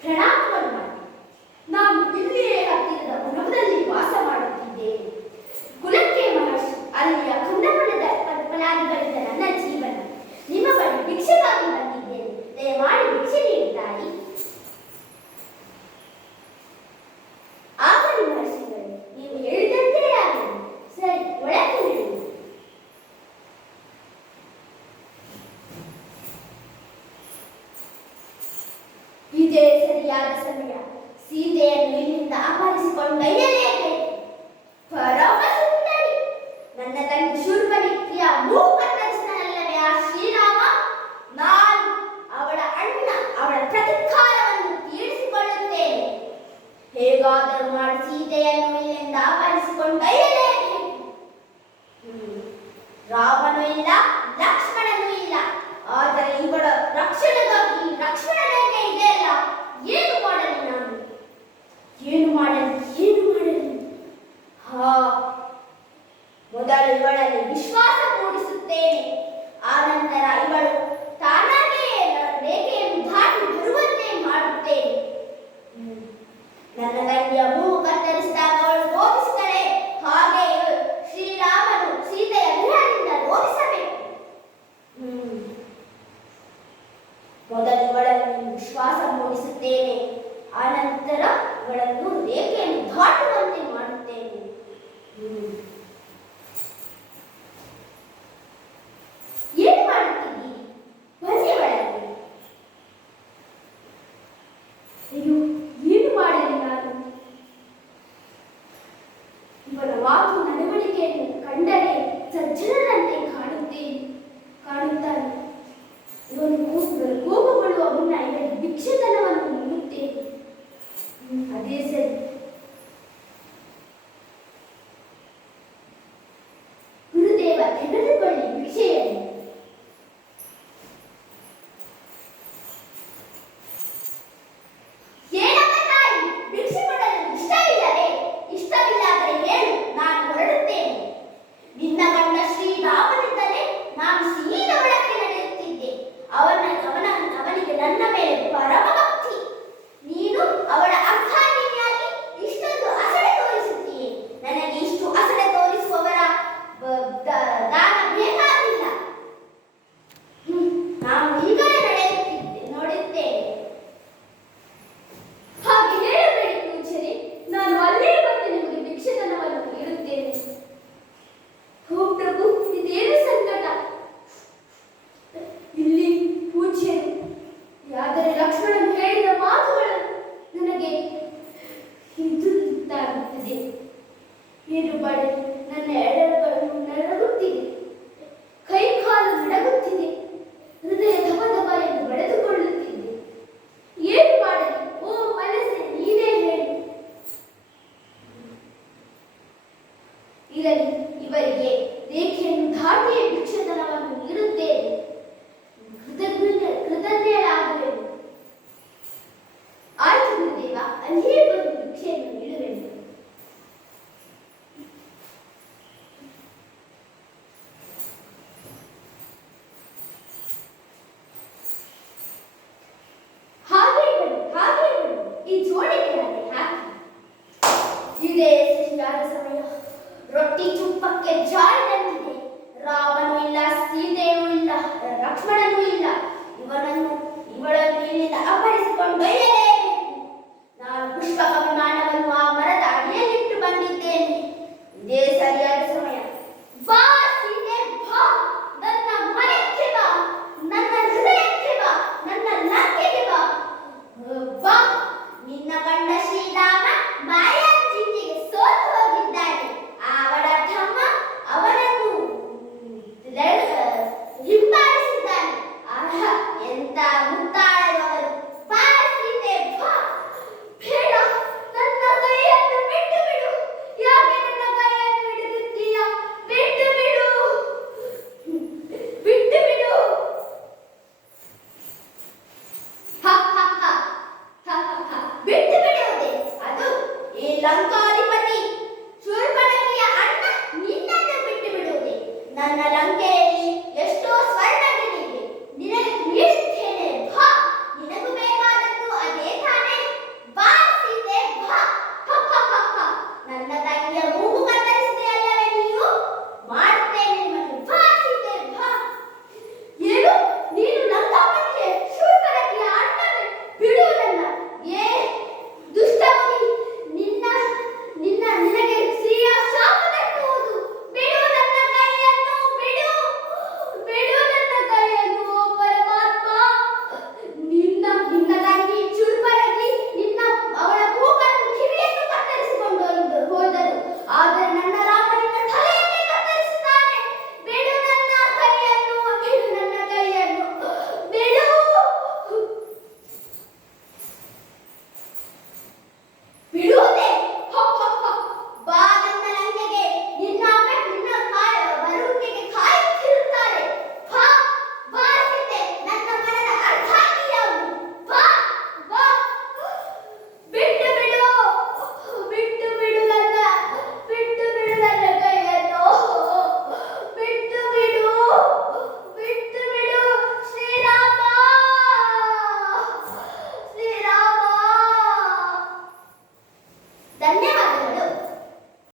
ಪ್ರಣಾಮಗಳು ಮಾಡಿ. ನಾನು ಇಲ್ಲಿಯೇ ಹತ್ತಿರದ ವನದಲ್ಲಿ ವಾಸ ಮಾಡುತ್ತಿದ್ದೇನೆ. ಕುಲಕ್ಕೆ ಮಹರ್ಷಿ, ಅಲ್ಲಿಯ ಖಂಡಮಂಡದ ಕಲ್ಪನಾದಿಗಳಿಂದ ನನ್ನ ಜೀವನ. ನಿಮ್ಮ ಬಳಿ ಭಿಕ್ಷೆಗಾಗಿ ಬಂದಿದ್ದೇನೆ. ದಯಮಾಡಿ ಭಿಕ್ಷೆ ನೀಡುತ್ತಾರೆ. ಆಗಲಿ ಮಹರ್ಷಿಗಳೇ, ನೀವು ಹೇಳಿದಂತೆ ಆಗಲಿ. ಸರಿ, ಒಳಗೆ ನಡೆಯಿರಿ. ಇದೇ ಸರಿಯಾದ ಸಮಯ. ಸೀತೆಯನ್ನು ಇಲ್ಲಿಂದ ಅಪಹರಿಸಿಕೊಂಡೊಯ್ಯಲೇಬೇಕು. ಪರಮ ಸುಂದರಿ, ನನ್ನ ತಂಗಿ ಶೂರ್ಪನಖಿಯ ಮೂಗು ಕತ್ತರಿಸಿದನಲ್ಲವೇ ಆ ಶ್ರೀರಾಮ. ನಾನು ಅವಳ ಅಣ್ಣ, ಅವಳ ಪ್ರತಿಕಾರವನ್ನು ತೀರಿಸಿಕೊಳ್ಳುತ್ತೇನೆ. ಹೇಗಾದರೂ ಮಾಡಿ ಸೀತೆಯನ್ನು ಇಲ್ಲಿಂದ ಅಪಹರಿಸಿಕೊಂಡೊಯ್ಯಲೇಬೇಕು. ರಾಮನೂ ಇಲ್ಲ, ಲಕ್ಷ್ಮಣನೂ ಇಲ್ಲ. ಆದರೆ ಇವಳ ರಕ್ಷಣೆಗಾಗಿ ಲಕ್ಷ್ಮಣ ರೇಖೆ ಇದೆಯಲ್ಲ. ಏನು ಮಾಡಲಿ ನಾನು? ಏನು ಮಾಡಲಿ? ಮೊದಲು ಇವಳಲ್ಲಿ ವಿಶ್ವಾಸ ಮೂಡಿಸುತ್ತೇನೆ. ಆನಂತರ ಇವಳು ತಾನಾಗಿಯೇ ರೇಖೆಯನ್ನು ದಾಟಿ ಬರುವಂತೆ ಮಾಡುತ್ತೇನೆ. ನನ್ನ ತಂಗಿಯ ಮೂಗು ಕತ್ತರಿಸಿದಾಗ ಅವಳು ರೋಧಿಸಿದಳೆ, ಹಾಗೆ ಶ್ರೀರಾಮನು ಸೀತೆಯ ವಿರಹದಿಂದ ರೋಧಿಸಬೇಕು. ಮೊದಲು ಇವಳನ್ನು ವಿಶ್ವಾಸ ಮೂಡಿಸುತ್ತೇನೆ. ಆನಂತರ ಇವಳನ್ನು ರೇಖೆಯನ್ನು ದಾಟುವಂತೆ ಮಾಡುತ್ತೇನೆ. ಏನು ಮಾಡುತ್ತಿದ್ದೀರಿ? ಬನ್ನಿ ಒಳಗೆ. ಅಯ್ಯೋ, ಏನು ಮಾಡಲಿ ನಾನು? ಇವನ ಮಾತು ನಡವಳಿಕೆಯನ್ನು ಕಂಡರೆ ಸಜ್ಜನರಂತೆ ಕಾಣುತ್ತಾನೆ. ಇವನು ಕೋಪಗೊಳ್ಳುವ ಮುನ್ನ ಇವರಿಗೆ ಭಿಕ್ಷೆತನವನ್ನು ನೀಡುತ್ತೇನೆ. ಅದೇ ಸರಿ. ಗುರುದೇವ, ತೆಗೆದುಕೊಳ್ಳಿ ಭಿಕ್ಷೆಯನ್ನು. ಏನಮ್ಮ ತಾಯಿ, ಭಿಕ್ಷೆ ಕೊಡಲು ಇಷ್ಟವಿಲ್ಲವೇ? ಇಷ್ಟವಿಲ್ಲಾದರೆ ಹೇಳು, ನಾನು ಹೊರಡುತ್ತೇನೆ. ನಿನ್ನ ಗಂಡ ಶ್ರೀರಾಮನಿದ್ದರೆ ನಾನು ಸೀದಾ ಒಳಕ್ಕೆ ನಡೆಯುತ್ತಿದ್ದೆ. ಅವನಿಗೆ ನನ್ನ ಮೇಲೆ ಪರಮ ಭಕ್ತಿ. ನೀನು ಅವಳ ಅರ್ಧಾಂಗಿನಿಯಾಗಿ ಇಷ್ಟೊಂದು ಅಸಡೆ ತೋರಿಸುತ್ತೀಯೆ. ನನಗೆ ಇಷ್ಟು ಅಸಡೆ ತೋರಿಸುವವರ ದಾನ ಬೇಕಾಗಿಲ್ಲ. ನಾನು ಈಗಲೇ ನೋಡುತ್ತೇನೆ. ಹಾಗೆ ಹೇಳಬೇಡಿ ಪೂಜ್ಯರೇ, ನಾನು ಅಲ್ಲೇ ಬಂದು ನಿಮಗೆ ಭಿಕ್ಷೆತನವನ್ನು ನೀಡುತ್ತೇನೆ. ಓ ಪ್ರಭು, ಇದೇನು ಸಂಕಟ? ಇಲ್ಲಿ ಪೂಜ್ಯರು, ಆದರೆ ಲಕ್ಷ್ಮಣನು ಹೇಳಿದ ಮಾತುಗಳು ನನಗೆ ಹಿಂದುತ್ತಾಗುತ್ತದೆ. ಏನು ಮಾಡಲಿ? ನನ್ನ ಎಡಗಳು ನರಗುತ್ತಿದೆ, ಕೈ ಕಾಲು ನಡಗುತ್ತಿದೆ, ಹೃದಯ ಧಪ ಧಪ ಎಂದು ಬಡಿದುಕೊಳ್ಳುತ್ತಿದೆ. ಏನು ಮಾಡಲಿ? ಓ ಮನಸ್ಸೆ, ನೀನೇ ಹೇಳಿ. ಇರಲಿ, ಇವರಿಗೆ ರೇಖೆಯನ್ನು ದಾಟಿಯೇ ಭಿಕ್ಷೆತನವನ್ನು ನೀಡುತ್ತೇನೆ. ಕೃತಜ್ಞರಾಗುವೆನು. ಆಯ್ತು ಗುರುದೇವ, ಅಲ್ಲಿಯೇ ಬಂದು ಭಿಕ್ಷೆಯನ್ನು ನೀಡುವೆನು. ಹಾಗೆ ಬನ್ನಿ, ಈ ಜೋಡಿಗೆ ಹಾಕಿ. ಇದೇ ಸರಿಯಾದ ಸಮಯ. ರೊಟ್ಟಿ ತುಪ್ಪಕ್ಕೆ ಜಾರಿದಂತಿದೆ. ರಾಮನೂ ಇಲ್ಲ, ಸೀತೆಯೂ ಇಲ್ಲ, ಲಕ್ಷ್ಮಣನೂ ಇಲ್ಲ. ಇವಳನ್ನು ಇಲ್ಲಿಂದ ಅಪಹರಿಸಿಕೊಂಡೊಯ್ಯಲೇಬೇಕು. ನಾನು ಪುಷ್ಪಕ ವಿಮಾನವನ್ನು ಆ ಮರದ ಅಡಿಯಲ್ಲಿಟ್ಟು ಬಂದಿದ್ದೇನೆ. ಇದೇ ಸರಿಯಾದ ಸಮಯ. ಬಾ ಸೀತೆ, ಬಾ, ನನ್ನ ಮನೆಗೆ ಬಾ, ನನ್ನ ಹೃದಯಕ್ಕೆ ಬಾ, ನನ್ನ ಲಂಕೆಗೆ ಬಾ. ಬಾ, ನಿನ್ನ ಗಂಡ ಶ್ರೀರಾಮ ಮಾಯಾಜಿಗೆ ಸೋತು ಹೋಗಿದ್ದಾನೆ. ಅವಳ ತಮ್ಮ ಅವನನ್ನು ಹಿಂಬಾಲಿಸಿದ್ದಾನೆ. ಎಂತ ಮುತ್ತಾಳದವರು. ಬಾ ಸೀತೆ, ಬಾ. ಬೇಡ, ನನ್ನ ಕೈಯನ್ನು ಬಿಟ್ಟು ಬಿಡು. ಯಾಕೆ ನನ್ನ ಕೈಯನ್ನು ಹಿಡಿದಿದ್ದೀಯ? ಬಿಟ್ಟು ಬಿಡು, ಬಿಟ್ಟು ಬಿಡು. ಬಿಟ್ಟು ಬಿಡುವುದೇ? ಅದು ಈ ಲಂಕಾಧಿಪತಿ ಶೂರ್ಪನಖಿಯ ಅಣ್ಣ ನಿನ್ನನ್ನು ಬಿಟ್ಟು ಬಿಡುವುದೇ? ನನ್ನ ಲಂಕೆ